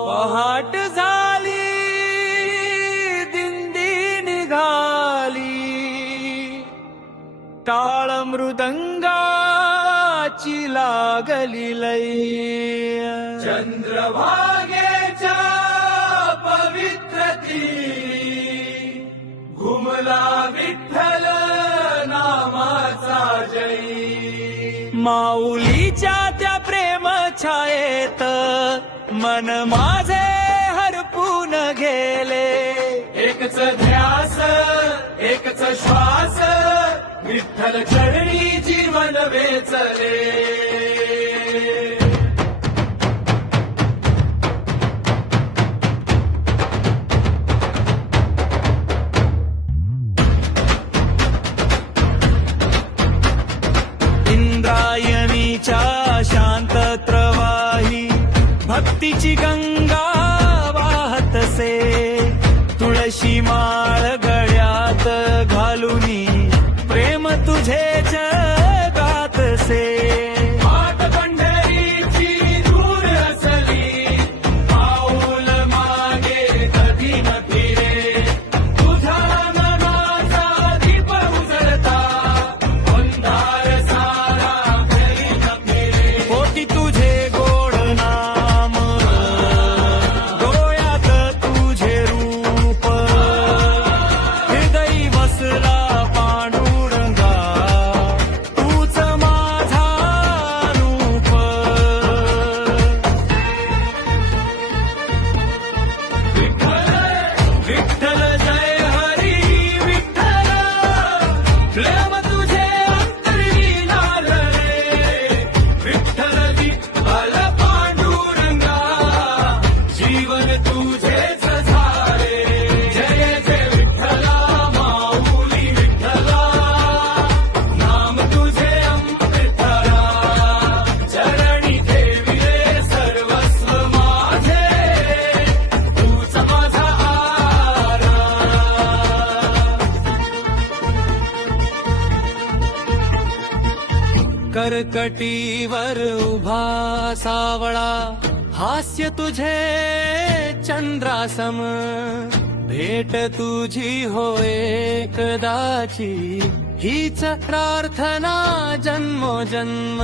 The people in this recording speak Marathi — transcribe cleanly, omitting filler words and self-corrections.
पहाट झाली दिंडी निघाली, टाळ मृदंगाची लागली लय. चंद्रभागेच्या पवित्र तीरी घुमला विठ्ठल नामाचा जय. माऊलीच्या त्या प्रेम छायेत मन माझे हरपून गेले. एकच ध्यास एकच श्वास विठ्ठल चरणी जीवन वेचले. इंद्रायणीच्या शांत प्रवाही भक्तीची गंगा वाहतसे. तुळशी माळ गळ्यात घालुनी प्रेम तुझेच गातसे. आठ पंढरीची दूर असली पाऊल मागे कधी न फिरे. तुझा मनाचा दीप उजळता अंधार सारा घरी न फिरे. पोटी तुझे गोड नाम डोळ्यात तुझे रूप हृदयी बसला पांडुरंगा तूच माझा रूप. विठ्ठल विठ्ठल जय हरी विठ्ठल प्रेम तुझे अंतर्लीन रे. विठ्ठल विठ्ठल पांडुरंगा जीवन तुझेच झाले. जय जय विठ्ठला माऊली विठ्ठला नाम तुझे अमृतला. चरणी ठेविले सर्वस्व माझे तूच माझा आरा. करकटीवर उभा सावळा हास्य तुझे चंद्रासम. भेट तुझी होय कदाची हीच प्रार्थना जन्मोजन्म.